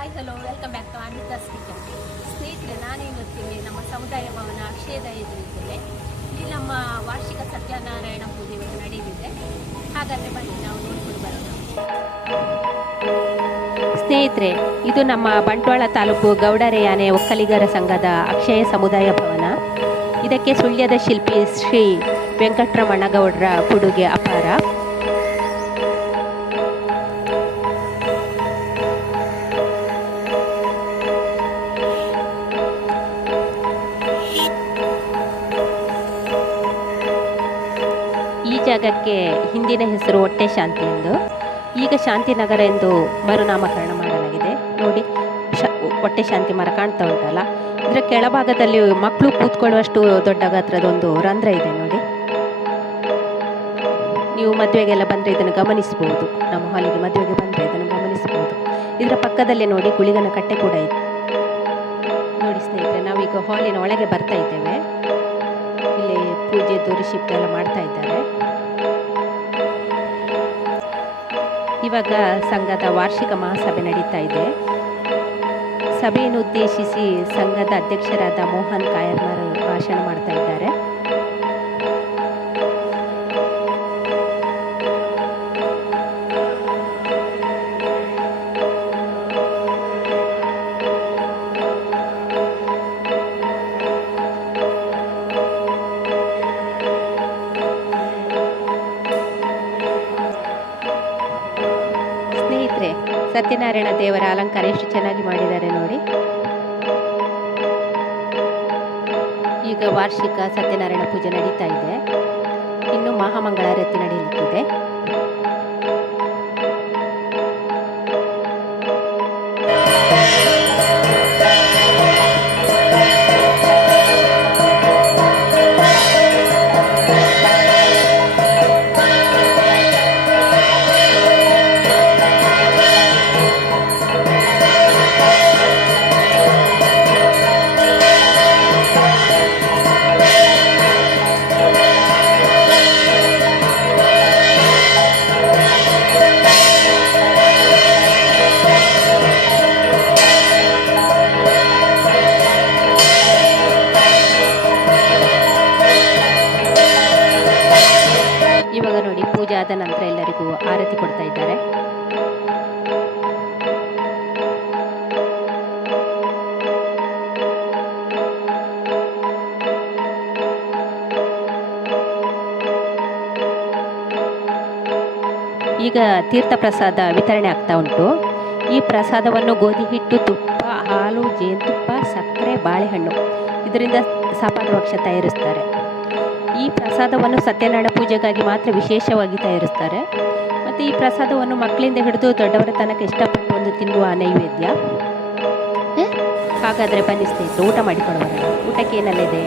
Hi hello welcome back to Anita's kitchen ಸ್ನೇಹಿತರೆ ನಾನು ಇವತ್ತಿಲ್ಲಿ ನಮ್ಮ ಸಮುದಾಯ ಭವನ ಅಕ್ಷಯದ ಎದುರಿದ್ದೇನೆ ಇಲ್ಲಿ ನಮ್ಮ ವಾರ್ಷಿಕ ಸತ್ಯನಾರಾಯಣ ಪೂಜೆ ನಡೆಯಲಿದೆ. ಹಾಗಾದರೆ ಬನ್ನಿ, ನಾವು ನೋಡ್ಕೊಂಡು ಬರೋಣ. ಸ್ನೇಹಿತರೆ, ಇದು ನಮ್ಮ ಬಂಟ್ವಾಳ ತಾಲೂಕು ಗೌಡರೆ ಯಾನೆ ಒಕ್ಕಲಿಗರ ಸಂಘದ ಅಕ್ಷಯ ಸಮುದಾಯ ಭವನ. ಇದಕ್ಕೆ ಸುಳ್ಯದ ಶಿಲ್ಪಿ ಶ್ರೀ ವೆಂಕಟರಮಣ ಗೌಡರ ಕೊಡುಗೆ ಅಪಾರ. ಈ ಜಾಗಕ್ಕೆ ಹಿಂದಿನ ಹೆಸರು ಹೊಟ್ಟೆ ಶಾಂತಿ ಎಂದು. ಈಗ ಶಾಂತಿನಗರ ಎಂದು ಮರುನಾಮಕರಣ ಮಾಡಲಾಗಿದೆ. ನೋಡಿ ಹೊಟ್ಟೆ ಶಾಂತಿ ಮರ ಕಾಣ್ತಾ ಉಂಟಲ್ಲ? ಇದರ ಕೆಳಭಾಗದಲ್ಲಿ ಮಕ್ಕಳು ಕೂತ್ಕೊಳ್ಳುವಷ್ಟು ದೊಡ್ಡ ಗಾತ್ರದೊಂದು ರಂಧ್ರ ಇದೆ ನೋಡಿ. ನೀವು ಮದುವೆಗೆಲ್ಲ ಬಂದರೆ ಇದನ್ನು ಗಮನಿಸಬಹುದು ನಮ್ಮ ಹಾಲಿಗೆ ಮದುವೆಗೆ ಬಂದರೆ ಇದನ್ನು ಗಮನಿಸಬಹುದು ಇದರ ಪಕ್ಕದಲ್ಲೇ ನೋಡಿ ಗುಳಿಗನ ಕಟ್ಟೆ ಕೂಡ ಇದೆ. ನೋಡಿ ಸ್ನೇಹಿತರೆ, ನಾವೀಗ ಹಾಲಿನ ಒಳಗೆ ಬರ್ತಾ ಇದ್ದೇವೆ. ಇಲ್ಲಿ ದೂರಿ ಶಿಫ್ಟ್ ಎಲ್ಲ ಮಾಡ್ತಾ ಇದ್ದಾರೆ. ಇವಾಗ ಸಂಘದ ವಾರ್ಷಿಕ ಮಹಾಸಭೆ ನಡೀತಾ ಇದೆ. ಸಭೆಯನ್ನು ಉದ್ದೇಶಿಸಿ ಸಂಘದ ಅಧ್ಯಕ್ಷರಾದ ಮೋಹನ್ ಕಾಯರ್ಮರ್ ಭಾಷಣ ಮಾಡ್ತಾ ಇದ್ದಾರೆ. ಸತ್ಯನಾರಾಯಣ ದೇವರ ಅಲಂಕಾರ ಎಷ್ಟು ಚೆನ್ನಾಗಿ ಮಾಡಿದ್ದಾರೆ ನೋಡಿ. ಈಗ ವಾರ್ಷಿಕ ಸತ್ಯನಾರಾಯಣ ಪೂಜೆ ನಡೀತಾ ಇದೆ. ಇನ್ನು ಮಹಾಮಂಗಳಾರತಿ ನಡೆಯಲಿಕ್ಕಿದೆ ಆದ ನಂತರ ಎಲ್ಲರಿಗೂ ಆರತಿ ಕೊಡ್ತಾ ಇದ್ದಾರೆ. ಈಗ ತೀರ್ಥ ಪ್ರಸಾದ ವಿತರಣೆ ಆಗ್ತಾ ಉಂಟು. ಈ ಪ್ರಸಾದವನ್ನು ಗೋಧಿ ಹಿಟ್ಟು ತುಪ್ಪ, ಹಾಲು, ಜೇನುತುಪ್ಪ, ಸಕ್ಕರೆ, ಬಾಳೆಹಣ್ಣು ಇದರಿಂದ ಸಪಾದ ಭಕ್ಷ್ಯ ತಯಾರಿಸ್ತಾರೆ. ಈ ಪ್ರಸಾದವನ್ನು ಸತ್ಯನಾರಾಯಣ ಪೂಜೆಗಾಗಿ ಮಾತ್ರ ವಿಶೇಷವಾಗಿ ತಯಾರಿಸ್ತಾರೆ. ಮತ್ತು ಈ ಪ್ರಸಾದವನ್ನು ಮಕ್ಕಳಿಂದ ಹಿಡಿದು ದೊಡ್ಡವರ ತನಕ ಇಷ್ಟಪಟ್ಟು ಒಂದು ತಿನ್ನುವ ನೈವೇದ್ಯ? ಹಾಗಾದರೆ ಬನ್ನಿ ಸ್ನೇಹಿತರು ಊಟ ಮಾಡಿಕೊಂಡು ಊಟಕ್ಕೆ ಏನೆಲ್ಲ ಇದೆ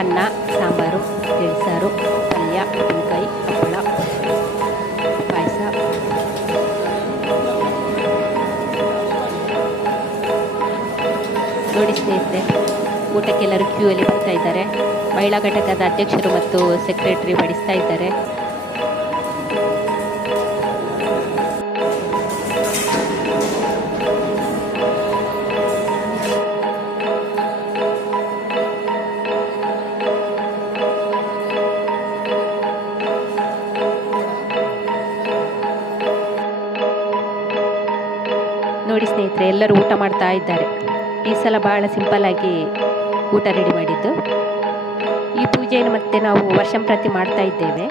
ಅನ್ನ ಸಾಂಬಾರು ತಿಳಿಸಾರು ಪಲ್ಯ ಉಪ್ಪಿನಕಾಯಿ ಹಪ್ಪಳ ಪಾಯಸ. ನೋಡಿ ಸ್ನೇಹಿತರೆ ಊಟಕ್ಕೆ ಎಲ್ಲರೂ ಕ್ಯೂ ಅಲ್ಲಿ ಬರ್ತಾ ಇದ್ದಾರೆ. ಮಹಿಳಾ ಘಟಕದ ಅಧ್ಯಕ್ಷರು ಮತ್ತು ಸೆಕ್ರೆಟರಿ ಬಡಿಸ್ತಾ ಇದ್ದಾರೆ. ನೋಡಿ ಸ್ನೇಹಿತರೆ, ಎಲ್ಲರೂ ಊಟ ಮಾಡ್ತಾ ಇದ್ದಾರೆ. ಈ ಸಲ ಬಹಳ ಸಿಂಪಲ್ ಆಗಿ ಊಟ ರೆಡಿ ಮಾಡಿದ್ದು. ಈ ಪೂಜೆಯನ್ನು ಮತ್ತೆ ನಾವು ವರ್ಷಂಪ್ರತಿ ಮಾಡ್ತಾ ಇದ್ದೇವೆ.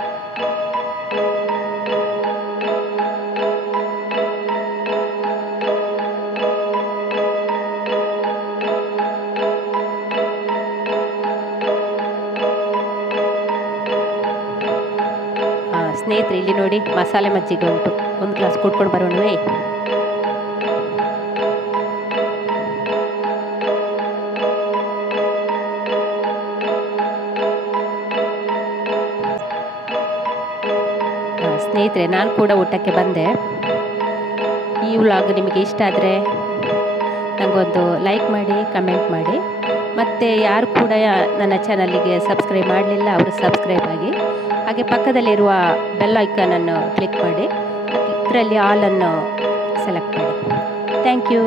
ಸ್ನೇಹಿತರೆ, ಇಲ್ಲಿ ನೋಡಿ ಮಸಾಲೆ ಮಜ್ಜಿಗೆ ಉಂಟು. ಒಂದು ಗ್ಲಾಸ್ ಕೊಟ್ಕೊಂಡು ಬರೋಣವೇ? ಸ್ನೇಹಿತರೆ, ನಾನು ಕೂಡ ಊಟಕ್ಕೆ ಬಂದೆ. ಈ ವ್ಲಾಗ್ ನಿಮಗೆ ಇಷ್ಟ ಆದರೆ ನನಗೊಂದು ಲೈಕ್ ಮಾಡಿ ಕಮೆಂಟ್ ಮಾಡಿ. ಮತ್ತು ಯಾರು ಕೂಡ ನನ್ನ ಚಾನಲಿಗೆ ಸಬ್ಸ್ಕ್ರೈಬ್ ಮಾಡಲಿಲ್ಲ, ಅವರು ಸಬ್ಸ್ಕ್ರೈಬ್ ಆಗಿ. ಹಾಗೆ ಪಕ್ಕದಲ್ಲಿರುವ ಬೆಲ್ ಐಕನನ್ನು ಕ್ಲಿಕ್ ಮಾಡಿ. ಇದರಲ್ಲಿ ಆಲನ್ನು ಸೆಲೆಕ್ಟ್ ಮಾಡಿ. Thank you